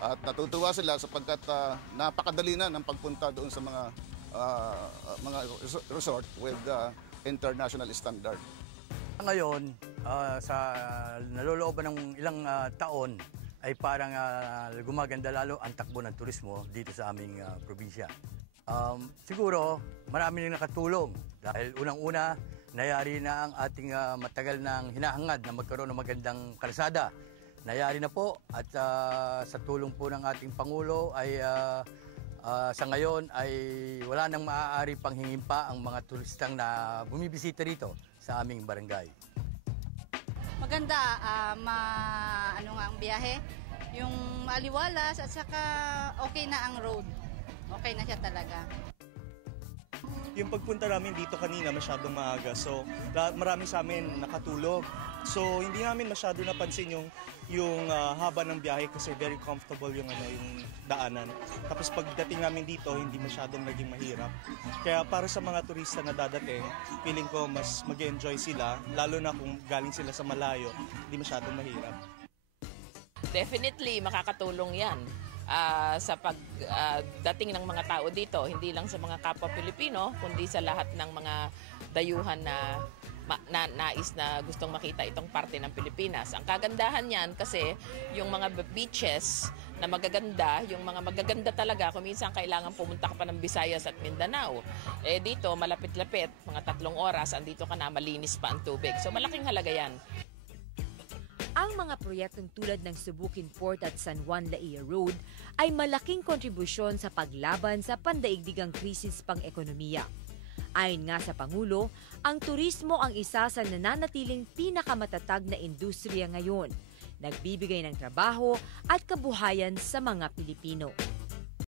At natutuwa sila sapagkat napakadali na ng pagpunta doon sa mga resort with international standard. Ngayon, sa nalolooban ng ilang taon, ay parang gumaganda lalo ang takbo ng turismo dito sa aming probinsya. Siguro, marami nang nakatulong dahil unang-una, nayari na ang ating matagal nang hinahangad na magkaroon ng magandang kalsada. Nayari na po at sa tulong po ng ating Pangulo ay sa ngayon ay wala nang maaari pang hingin pa ang mga turistang na bumibisita rito sa aming barangay. Maganda, ano nga ang biyahe, yung aliwalas at saka okay na ang road. Okay na siya talaga. Yung pagpunta namin dito kanina masyadong maaga, so marami sa amin nakatulog. So hindi namin masyado napansin yung haba ng biyahe kasi very comfortable yung daanan. Tapos pagdating namin dito, hindi masyadong naging mahirap. Kaya para sa mga turista na dadating, feeling ko mas mag-enjoy sila, lalo na kung galing sila sa malayo, hindi masyadong mahirap. Definitely makakatulong yan sa pagdating ng mga tao dito, hindi lang sa mga kapwa Pilipino, kundi sa lahat ng mga dayuhan na nais na gustong makita itong parte ng Pilipinas. Ang kagandahan niyan kasi yung mga beaches na magaganda, yung mga magaganda talaga, kung minsan kailangan pumunta ka pa ng Visayas at Mindanao. Dito, malapit-lapit, mga 3 oras, andito ka na, malinis pa ang tubig. So malaking halaga yan. Ang mga proyektong tulad ng Subukin Port at San Juan Laia Road ay malaking kontribusyon sa paglaban sa pandaigdigang krisis pang-ekonomiya. Ayon nga sa Pangulo, ang turismo ang isa sa nananatiling pinakamatatag na industriya ngayon, nagbibigay ng trabaho at kabuhayan sa mga Pilipino.